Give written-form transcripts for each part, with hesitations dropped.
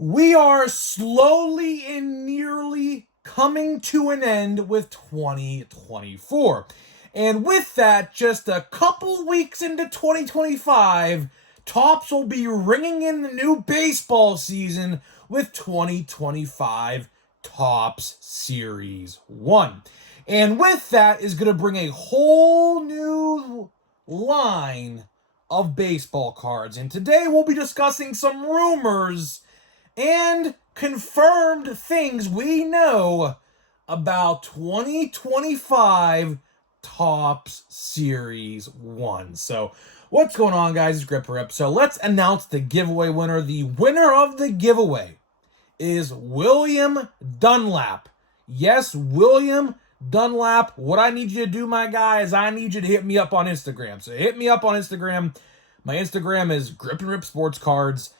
We are slowly and nearly coming to an end with 2024. And with that, just a couple weeks into 2025, Tops will be ringing in the new baseball season with 2025 Tops Series 1. And with that is going to bring a whole new line of baseball cards. And today we'll be discussing some rumors and confirmed things we know about 2025 Tops Series 1. So, what's going on, guys? It's Gripper. So, let's announce the giveaway winner. The winner of the giveaway is William Dunlap. Yes, William Dunlap. What I need you to do, my guy, is I need you to hit me up on Instagram. So, hit me up on Instagram. My Instagram is Grip and Rip Sports Cards.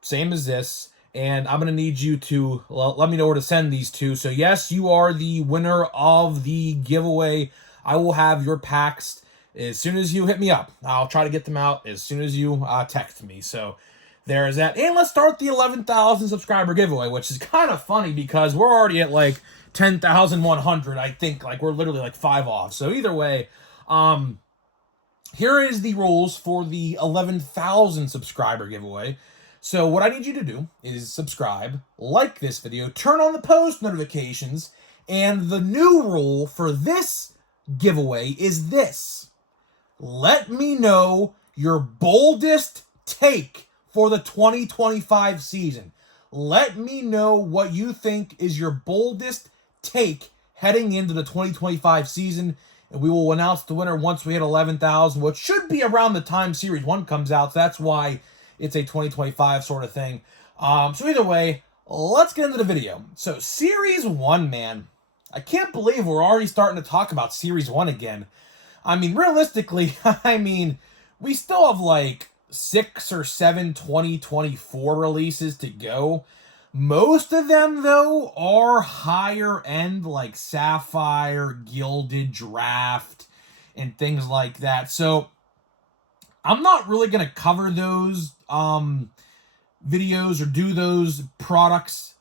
Same as this. And I'm going to need you to let me know where to send these to. So, yes, you are the winner of the giveaway. I will have your packs as soon as you hit me up. I'll try to get them out as soon as you text me. So, there's that. And let's start the 11,000 subscriber giveaway, which is kind of funny because we're already at like 10,100, I think. Like, we're literally like 5 off. So, either way, here is the rules for the 11,000 subscriber giveaway. So what I need you to do is subscribe, like this video, turn on the post notifications, and the new rule for this giveaway is this. Let me know your boldest take for the 2025 season. Let me know what you think is your boldest take heading into the 2025 season, and we will announce the winner once we hit 11,000, which should be around the time Series 1 comes out. So that's why it's a 2025 sort of thing. So either way, let's get into the video. So Series 1, man. I can't believe we're already starting to talk about Series 1 again. I mean, realistically, we still have like 6 or 7 2024 releases to go. Most of them, though, are higher end, like Sapphire, Gilded, Draft, and things like that. So I'm not really going to cover those videos or do those products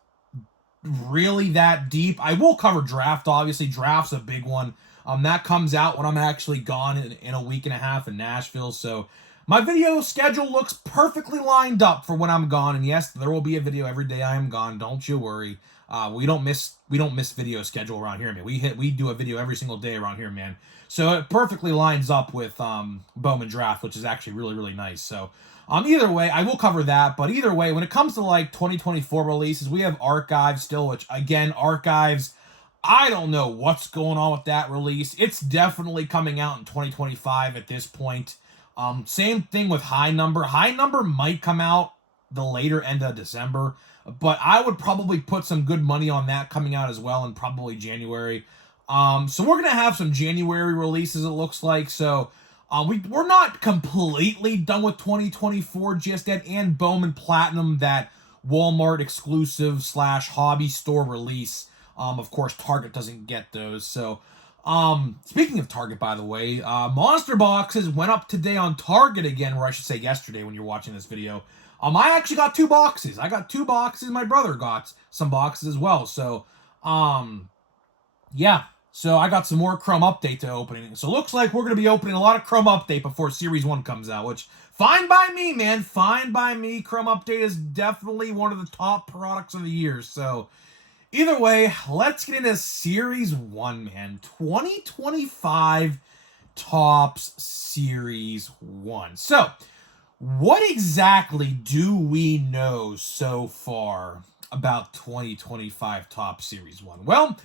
really that deep. I will cover Draft, obviously. Draft's a big one. That comes out when I'm actually gone in a week and a half in Nashville. So my video schedule looks perfectly lined up for when I'm gone. And yes, there will be a video every day I am gone. Don't you worry. We don't miss video schedule around here, man. We do a video every single day around here, man. So it perfectly lines up with Bowman Draft, which is actually really, really nice. So either way, I will cover that. But either way, when it comes to like 2024 releases, we have Archives still, which again, Archives, I don't know what's going on with that release. It's definitely coming out in 2025 at this point. Same thing with High Number. High Number might come out the later end of December, but I would probably put some good money on that coming out as well in probably January. So we're going to have some January releases, it looks like. So we're not completely done with 2024 just yet. And Bowman Platinum, that Walmart exclusive / hobby store release. Of course, Target doesn't get those. So speaking of Target, by the way, Monster Boxes went up today on Target again, or I should say yesterday when you're watching this video. I actually got 2 boxes. I got 2 boxes. My brother got some boxes as well. So, yeah. So I got some more Chrome Update to opening. So looks like we're going to be opening a lot of Chrome Update before Series 1 comes out, which, fine by me, man. Fine by me. Chrome Update is definitely one of the top products of the year. So either way, let's get into Series 1, man. 2025 Tops Series 1. So what exactly do we know so far about 2025 Top Series 1? Well,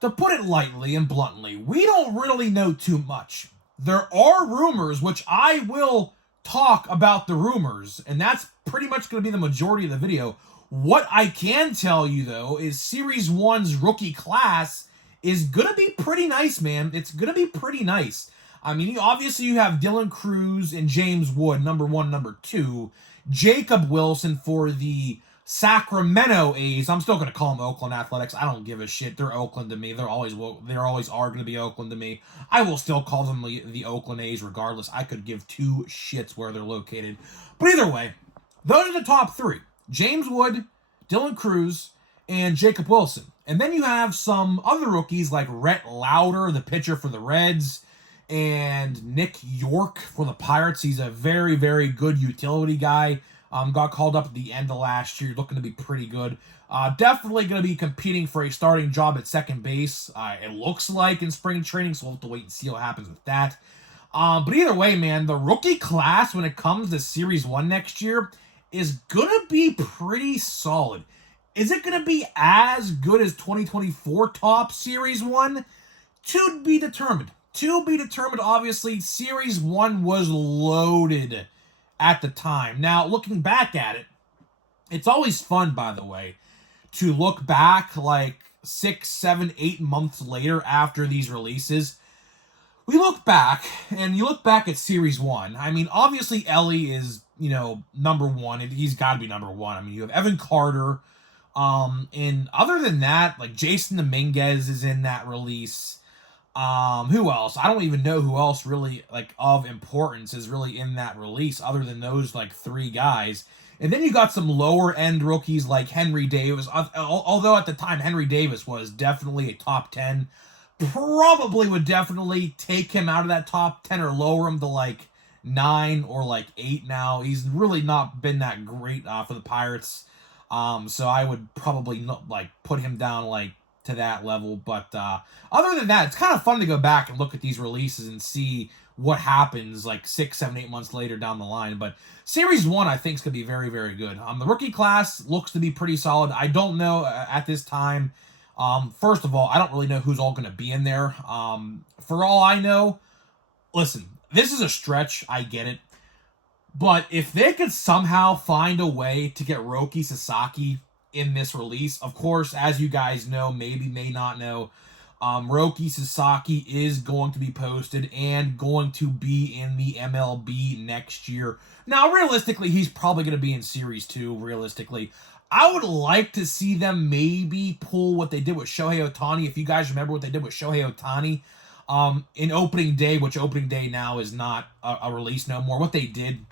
to put it lightly and bluntly, we don't really know too much. There are rumors, which I will talk about the rumors, and that's pretty much going to be the majority of the video. What I can tell you, though, is Series 1's rookie class is going to be pretty nice, man. It's going to be pretty nice. I mean, obviously you have Dylan Cruz and James Wood, number 1, number 2. Jacob Wilson for the Sacramento A's. I'm still going to call them Oakland Athletics. I don't give a shit. They're Oakland to me. They're always are going to be Oakland to me. I will still call them the Oakland A's regardless. I could give 2 shits where they're located. But either way, those are the top 3. James Wood, Dylan Cruz, and Jacob Wilson. And then you have some other rookies like Rhett Lauder, the pitcher for the Reds, and Nick York for the Pirates. He's a very, very good utility guy. Got called up at the end of last year, looking to be pretty good. Definitely going to be competing for a starting job at second base. It looks like in spring training, so we'll have to wait and see what happens with that. But either way, man, the rookie class when it comes to Series 1 next year is going to be pretty solid. Is it going to be as good as 2024 top Series 1? To be determined. To be determined, obviously, Series 1 was loaded at the time. Now, looking back at it, it's always fun, by the way, to look back like 6, 7, 8 months later after these releases. We look back, and you look back at Series 1. I mean, obviously, Elly is, number one. He's got to be number one. I mean, you have Evan Carter. And other than that, like Jason Dominguez is in that release. Who else? I don't even know who else really like of importance is really in that release other than those like 3 guys. And then you got some lower end rookies like Henry Davis. Although at the time Henry Davis was definitely a top 10, probably would definitely take him out of that top 10 or lower him to like 9 or like 8 now. He's really not been that great for the Pirates. So I would probably not like put him down like to that level. But other than that, it's kind of fun to go back and look at these releases and see what happens like 6, 7, 8 months later down the line. But Series 1, I think, is going to be very, very good. The rookie class looks to be pretty solid. I don't know at this time. First of all, I don't really know who's all going to be in there. For all I know, listen, this is a stretch. I get it. But if they could somehow find a way to get Roki Sasaki in this release, of course, as you guys know, maybe may not know, Roki Sasaki is going to be posted and going to be in the MLB next year. Now, realistically, he's probably going to be in Series 2, realistically. I would like to see them maybe pull what they did with Shohei Ohtani. If you guys remember what they did with Shohei Ohtani in opening day, which opening day now is not a release no more. What they did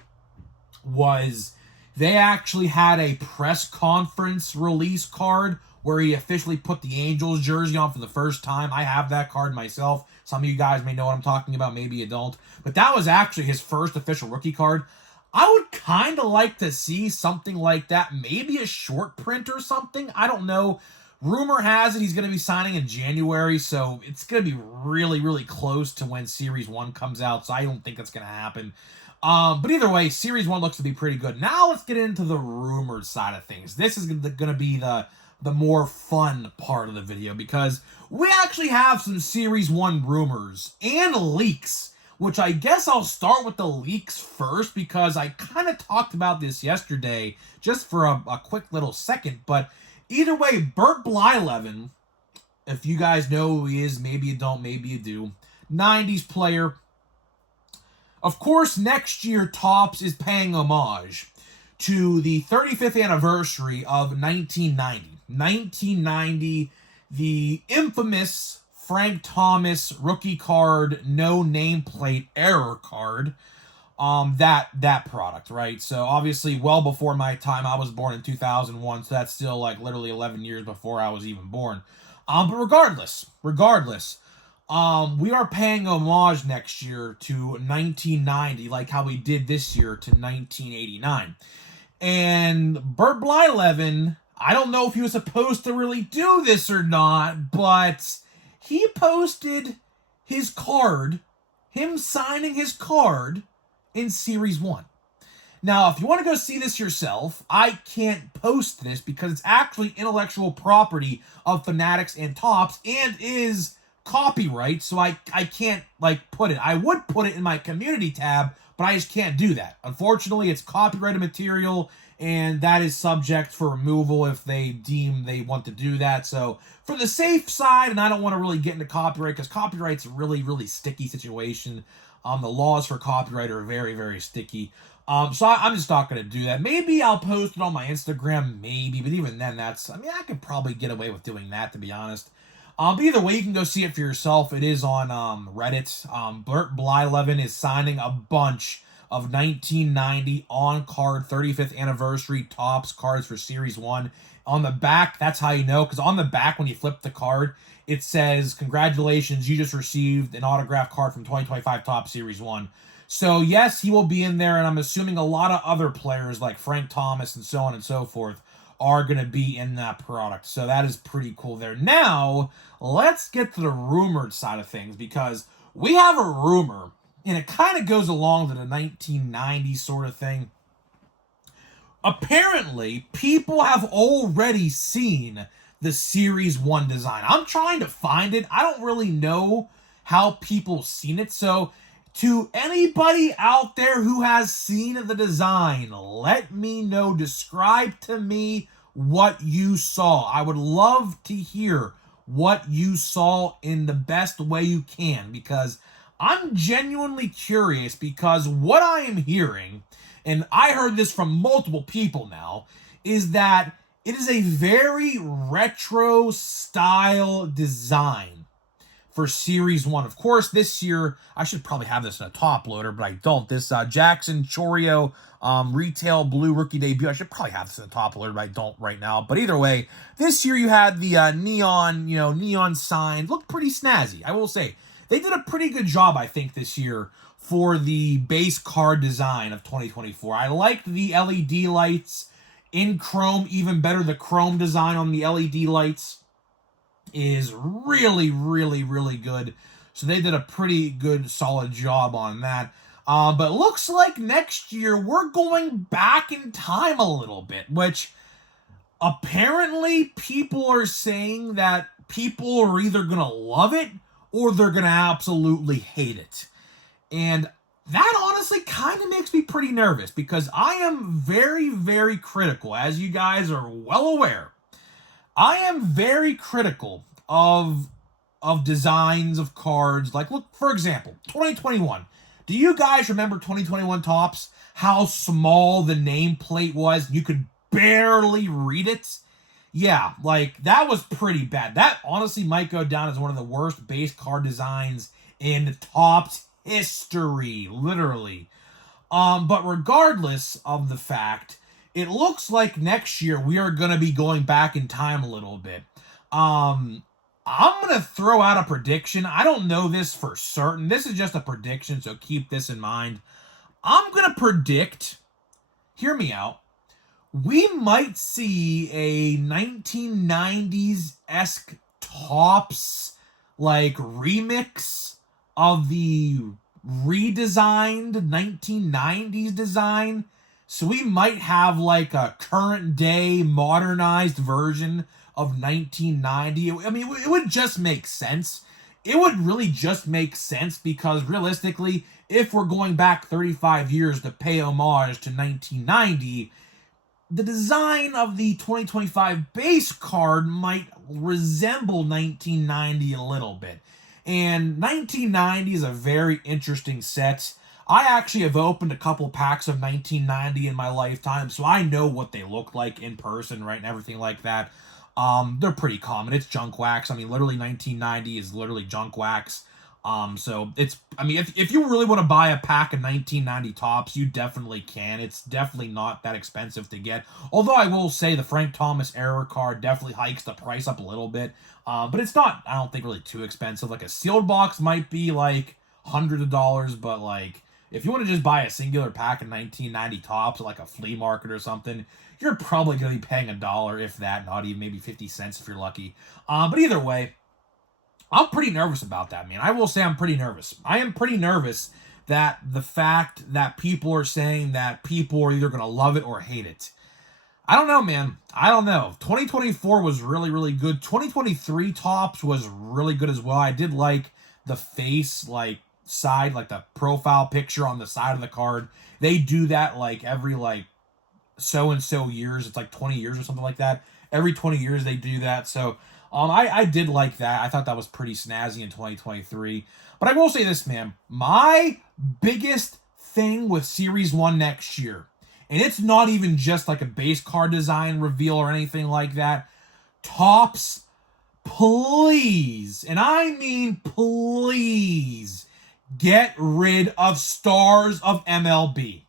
was they actually had a press conference release card where he officially put the Angels jersey on for the first time. I have that card myself. Some of you guys may know what I'm talking about, maybe you don't. But that was actually his first official rookie card. I would kind of like to see something like that, maybe a short print or something. I don't know. Rumor has it he's going to be signing in January, so it's going to be really, really close to when Series 1 comes out, so I don't think that's going to happen. But either way, Series 1 looks to be pretty good. Now let's get into the rumored side of things. This is going to be the more fun part of the video because we actually have some Series 1 rumors and leaks, which I guess I'll start with the leaks first because I kind of talked about this yesterday just for a quick little second. But either way, Bert Blyleven, if you guys know who he is, maybe you don't, maybe you do, 90s player. Of course, next year, Topps is paying homage to the 35th anniversary of 1990. 1990, the infamous Frank Thomas rookie card, no nameplate error card. That product, right? So obviously, well before my time, I was born in 2001, so that's still like literally 11 years before I was even born. But regardless, we are paying homage next year to 1990, like how we did this year to 1989. And Bert Blyleven, I don't know if he was supposed to really do this or not, but he posted his card, him signing his card in Series 1. Now, if you want to go see this yourself, I can't post this because it's actually intellectual property of Fanatics and Topps and is copyright, so I can't like put it. I would put it in my community tab, but I just can't do that. Unfortunately, it's copyrighted material, and that is subject for removal if they deem they want to do that. So for the safe side, and I don't want to really get into copyright because copyright's a really, really sticky situation. The laws for copyright are very, very sticky. So I'm just not going to do that. Maybe I'll post it on my Instagram, maybe, but even then, I could probably get away with doing that, to be honest. But either way, you can go see it for yourself. It is on Reddit. Bert Blyleven is signing a bunch of 1990 on-card 35th anniversary Topps cards for Series 1. On the back, that's how you know, because on the back, when you flip the card, it says, congratulations, you just received an autographed card from 2025 Topps Series 1. So, yes, he will be in there, and I'm assuming a lot of other players like Frank Thomas and so on and so forth are going to be in that product. So that is pretty cool there. Now, let's get to the rumored side of things, because we have a rumor, and it kind of goes along to the 1990s sort of thing. Apparently, people have already seen the Series 1 design. I'm trying to find it. I don't really know how people seen it. So, to anybody out there who has seen the design, let me know. Describe to me what you saw. I would love to hear what you saw in the best way you can, because I'm genuinely curious, because what I am hearing, and I heard this from multiple people now, is that it is a very retro style design for Series 1. Of course, this year, I should probably have this in a top loader, but I don't. This Jackson Chourio retail blue rookie debut, I should probably have this in a top loader, but I don't right now. But either way, this year you had the neon sign. Looked pretty snazzy, I will say. They did a pretty good job, I think, this year for the base card design of 2024. I liked the LED lights in chrome even better. The chrome design on the LED lights is really, really, really good. So they did a pretty good, solid job on that. But looks like next year we're going back in time a little bit, which apparently people are saying that people are either going to love it or they're going to absolutely hate it. And that honestly kind of makes me pretty nervous, because I am very, very critical, as you guys are well aware. I am very critical of designs of cards. Like, look, for example, 2021. Do you guys remember 2021 Topps? How small the nameplate was? You could barely read it. Yeah, like, that was pretty bad. That honestly might go down as one of the worst base card designs in Topps history, literally. But regardless of the fact, it looks like next year we are going to be going back in time a little bit. I'm going to throw out a prediction. I don't know this for certain. This is just a prediction, so keep this in mind. I'm going to predict, hear me out, we might see a 1990s-esque Topps, like, remix of the redesigned 1990s design. So we might have like a current day modernized version of 1990. I mean, it would just make sense. It would really just make sense, because realistically, if we're going back 35 years to pay homage to 1990, the design of the 2025 base card might resemble 1990 a little bit. And 1990 is a very interesting set. I actually have opened a couple packs of 1990 in my lifetime, so I know what they look like in person, right, and everything like that. They're pretty common. It's junk wax. I mean, literally 1990 is literally junk wax. So it's, I mean, if you really want to buy a pack of 1990 Topps, you definitely can. It's definitely not that expensive to get. Although I will say the Frank Thomas error card definitely hikes the price up a little bit. But it's not, I don't think, really too expensive. Like a sealed box might be like hundreds of dollars, but like if you want to just buy a singular pack of 1990 Topps at like a flea market or something, you're probably going to be paying $1, if that, not even maybe 50 cents if you're lucky. But either way, I'm pretty nervous about that, man. I will say I'm pretty nervous. I am pretty nervous that the fact that people are saying that people are either going to love it or hate it. I don't know, man. I don't know. 2024 was really, really good. 2023 Topps was really good as well. I did like the face, like, side, like the profile picture on the side of the card. They do that, like, every, like, so-and-so years. It's like 20 years or something like that. Every 20 years they do that. So, I did like that. I thought that was pretty snazzy in 2023. But I will say this, man. My biggest thing with Series 1 next year, and it's not even just like a base card design reveal or anything like that. Topps, please, and I mean please, get rid of Stars of MLB.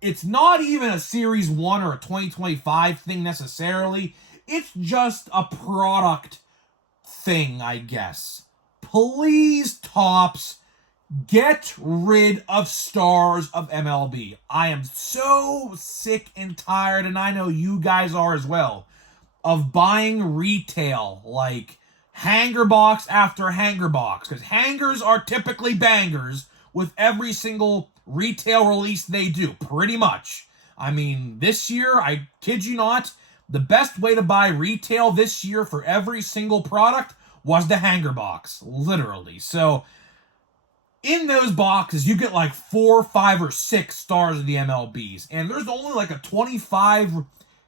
It's not even a Series 1 or a 2025 thing necessarily. It's just a product thing, I guess. Please, Topps, get rid of Stars of MLB. I am so sick and tired, and I know you guys are as well, of buying retail like hanger box after hanger box, because hangers are typically bangers with every single retail release they do, pretty much. I mean, this year, I kid you not, the best way to buy retail this year for every single product was the hanger box, literally. So in those boxes, you get like 4, 5, or 6 stars of the MLBs, and there's only like a 25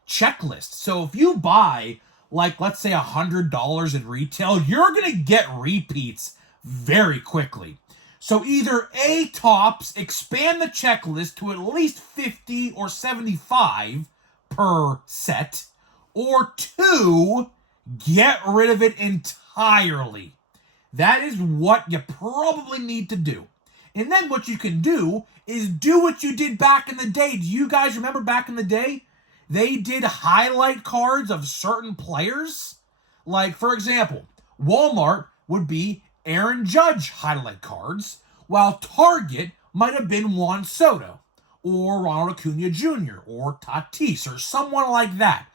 checklist. So if you buy, like, let's say $100 in retail, you're going to get repeats very quickly. So either A, Topps, expand the checklist to at least 50 or 75 per set, or 2, get rid of it entirely. That is what you probably need to do. And then what you can do is do what you did back in the day. Do you guys remember back in the day? They did highlight cards of certain players. Like, for example, Walmart would be Aaron Judge highlight cards, while Target might have been Juan Soto, or Ronald Acuna Jr., or Tatis, or someone like that.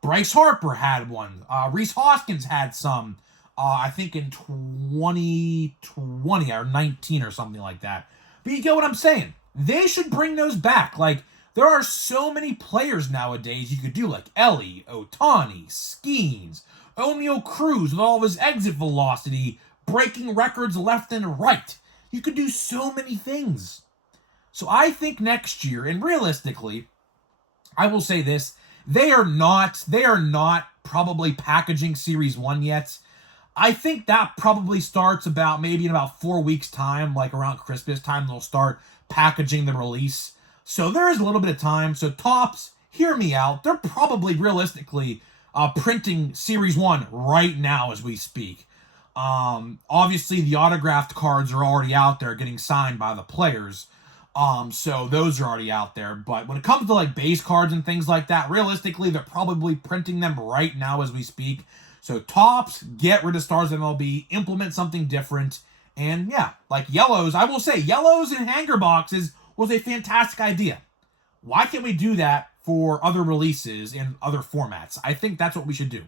Bryce Harper had one. Rhys Hoskins had some, I think in 2020 or 19 or something like that. But you get what I'm saying. They should bring those back. Like, there are so many players nowadays you could do, like Ellie, Ohtani, Skeens, O'Neal Cruz with all of his exit velocity, breaking records left and right. You could do so many things. So I think next year, and realistically, I will say this, they are not probably packaging Series 1 yet. I think that probably starts maybe in about 4 weeks' time, like around Christmas time, they'll start packaging the release. So there is a little bit of time. So Topps, hear me out. They're probably realistically printing Series 1 right now as we speak. Obviously, the autographed cards are already out there getting signed by the players. So those are already out there. But when it comes to like base cards and things like that, realistically, they're probably printing them right now as we speak. So Topps, get rid of Stars MLB, implement something different. And yeah, like yellows, I will say yellows and hanger boxes was a fantastic idea. Why can't we do that for other releases in other formats? I think that's what we should do.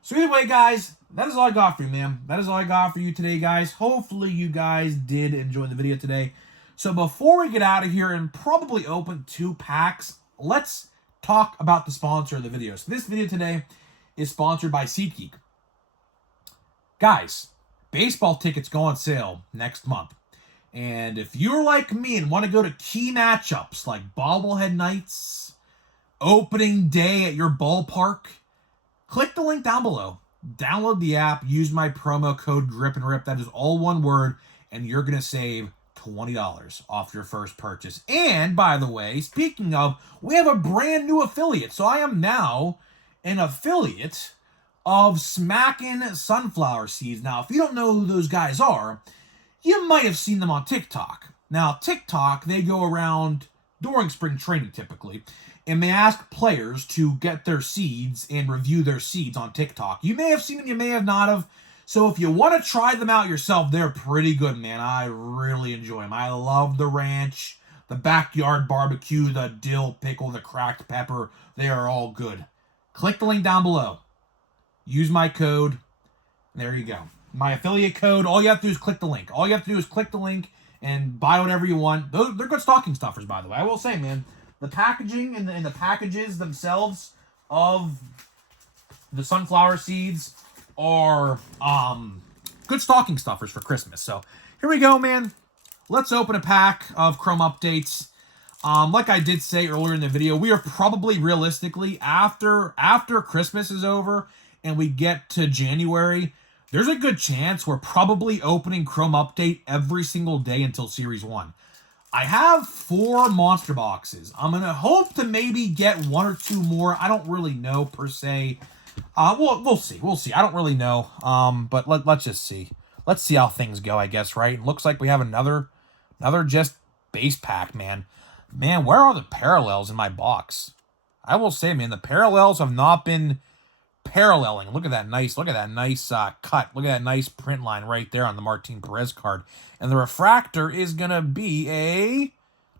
So either way, guys, that is all I got for you, man. That is all I got for you today, guys. Hopefully you guys did enjoy the video today. So before we get out of here and probably open 2 packs, let's talk about the sponsor of the video. So this video today is sponsored by SeatGeek. Guys, baseball tickets go on sale next month. And if you're like me and want to go to key matchups like bobblehead nights, opening day at your ballpark, click the link down below. Download the app. Use my promo code GRIPANDRIP. That is all one word. And you're going to save $20 off your first purchase. And by the way, speaking of, we have a brand new affiliate. So I am now an affiliate of Smackin' Sunflower Seeds. Now, if you don't know who those guys are, you might have seen them on TikTok. Now, TikTok, they go around during spring training typically, and they ask players to get their seeds and review their seeds on TikTok. You may have seen them, you may have not have. So if you want to try them out yourself, they're pretty good, man. I really enjoy them. I love the ranch, the backyard barbecue, the dill pickle, the cracked pepper. They are all good. Click the link down below. Use my code. There you go. My affiliate code. All you have to do is click the link. All you have to do is click the link and buy whatever you want. They're good stocking stuffers, by the way. I will say, man, the packaging and the packages themselves of the sunflower seeds are good stocking stuffers for Christmas. So here we go, man. Let's open a pack of Chrome updates. Like I did say earlier in the video, we are probably realistically after Christmas is over and we get to January, there's a good chance we're probably opening Chrome Update every single day until Series 1. I have 4 monster boxes. I'm going to hope to maybe get 1 or 2 more. I don't really know per se. We'll see. We'll see. I don't really know. But let's just see. Let's see how things go, I guess, right? Looks like we have another Another just base pack, man. Man, where are the parallels in my box? I will say, man, the parallels have not been paralleling. Look at that nice cut. Look at that nice print line right there on the Martin Perez card. And the refractor is going to be a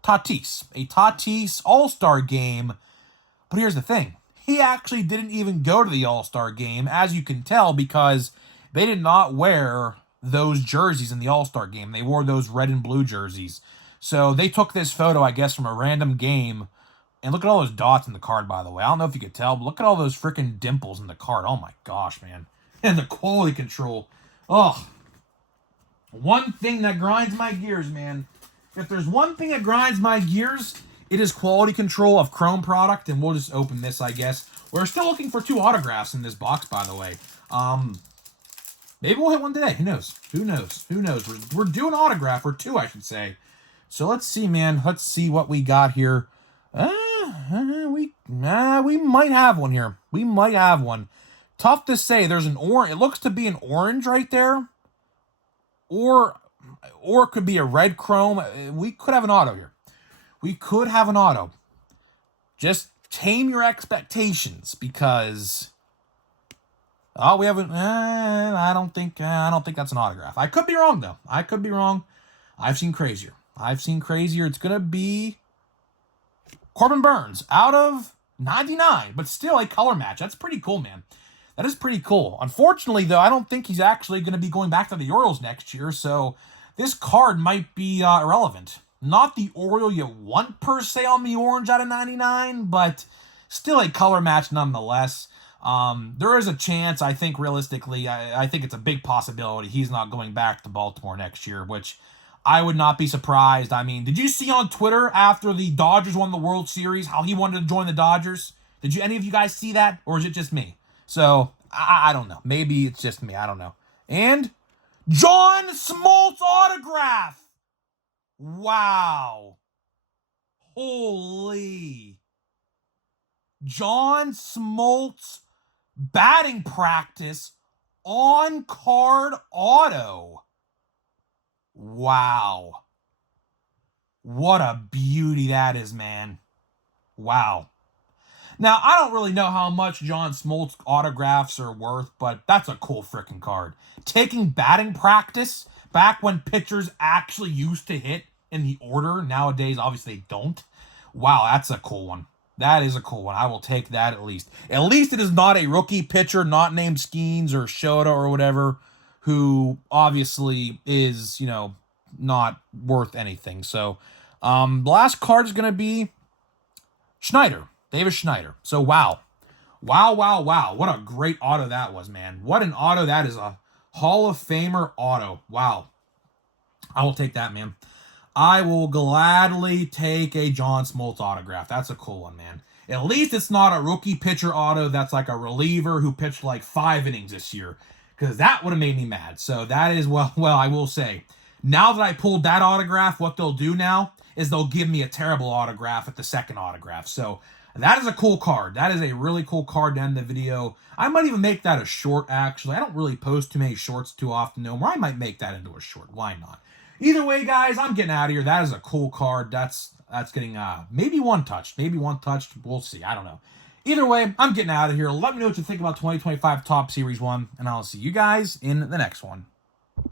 Tatis All-Star game. But here's the thing. He actually didn't even go to the All-Star game, as you can tell, because they did not wear those jerseys in the All-Star game. They wore those red and blue jerseys. So they took this photo, I guess, from a random game. And look at all those dots in the card, by the way. I don't know if you could tell, but look at all those freaking dimples in the card. Oh my gosh, man. And the quality control. Oh. One thing that grinds my gears, man. If there's one thing that grinds my gears, it is quality control of Chrome product. And we'll just open this, I guess. We're still looking for 2 autographs in this box, by the way. Maybe we'll hit one today. Who knows? Who knows? Who knows? We're due an autograph, or 2, I should say. So let's see, man. Let's see what we got here. We might have one here. We might have one. Tough to say. There's an orange. It looks to be an orange right there. Or it could be a red chrome. We could have an auto here. We could have an auto. Just tame your expectations, because we haven't. I don't think that's an autograph. I could be wrong though. I could be wrong. I've seen crazier. It's gonna be Corbin Burns out of 99, but still a color match. That's pretty cool, man. That is pretty cool. Unfortunately, though, I don't think he's actually going to be going back to the Orioles next year, so this card might be irrelevant. Not the Oriole you want, per se, on the orange out of 99, but still a color match nonetheless. There is a chance, I think, realistically, I think it's a big possibility he's not going back to Baltimore next year, which I would not be surprised. I mean, did you see on Twitter after the Dodgers won the World Series how he wanted to join the Dodgers? Did any of you guys see that, or is it just me? So, I don't know. Maybe it's just me. I don't know. And John Smoltz autograph. Wow. Holy. John Smoltz batting practice on card auto. Wow. What a beauty that is, man. Wow. Now, I don't really know how much John Smoltz autographs are worth, but that's a cool freaking card. Taking batting practice back when pitchers actually used to hit in the order. Nowadays, obviously, they don't. Wow, that's a cool one. That is a cool one. I will take that at least. At least it is not a rookie pitcher, not named Skeens or Shota or whatever, who obviously is, not worth anything. So, the last card is going to be Schneider. Davis Schneider. So, wow. What a great auto that was, man. What an auto. That is a Hall of Famer auto. Wow. I will take that, man. I will gladly take a John Smoltz autograph. That's a cool one, man. At least it's not a rookie pitcher auto that's like a reliever who pitched like 5 innings this year, because that would have made me mad. So that is, well, I will say, now that I pulled that autograph, what they'll do now is they'll give me a terrible autograph at the second autograph. So that is a cool card. That is a really cool card to end the video. I might even make that a short, actually. I don't really post too many shorts too often, no more. I might make that into a short. Why not? Either way, guys, I'm getting out of here. That is a cool card. That's getting maybe one touched. We'll see. I don't know. Either way, I'm getting out of here. Let me know what you think about 2025 Topps Series 1, and I'll see you guys in the next one.